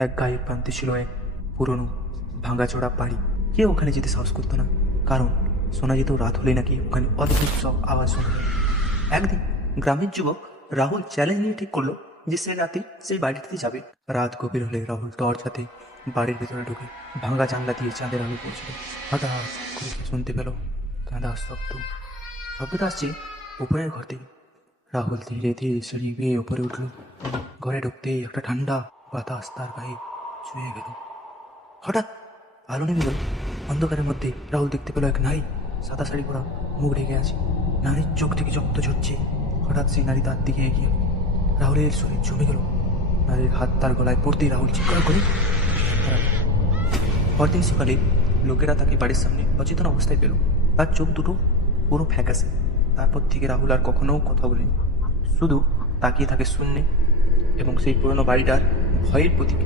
এক গায়ের প্রান্তে ছিল এক পুরনো ভাঙাচোরা বাড়ি। কেউ ওখানে যেতে সাহস করতো না, কারণ শোনা যেত রাত হলে নাকি ওখানে অদ্ভুত সব আওয়াজ শোনা যায়। একদিন গ্রামের যুবক রাহুল চ্যালেঞ্জ নিয়ে ঠিক করলো যে সে রাতে সেই বাড়িটিতে যাবে। রাত গভীর হলে রাহুল টর্চ হাতে বাড়ির ভেতরে ঢুকে ভাঙা জানলা দিয়ে চাঁদের আলো পড়ছিল। হঠাৎ করে সে শুনতে পেল কাঁদার শব্দ। শব্দটা আসছে উপরের ঘর থেকে। রাহুল ধীরে ধীরে সিঁড়ি বেয়ে উপরে উঠল। ঘরে ঢুকতেই একটা ঠান্ডা বাতাস তার গায়ে ছুঁয়ে গেল। হঠাৎ আলো নেমে গেল। অন্ধকারের মধ্যে রাহুল দেখতে পেল এক নারী, সাদা শাড়ি পরা, মুখ ঢেকে আছে। নারীর চোখ থেকে রক্ত ঝরছে। হঠাৎ সেই নারী তার দিকে এগিয়ে এলো। রাহুলের শরীর জমে গেল। নারীর হাত তার গলায় পড়তেই রাহুল চিৎকার করে দাঁড়ালো। পরদিন সকালে লোকেরা তাকে বাড়ির সামনে অচেতন অবস্থায় পেল। তার চোখ দুটো পুরো ফ্যাকাশে। তারপর থেকে রাহুল আর কখনো কথা বলেনি, শুধু তাকিয়ে থাকে শূন্যে এবং সেই পুরনো বাড়িটার ভয়ের প্রতীক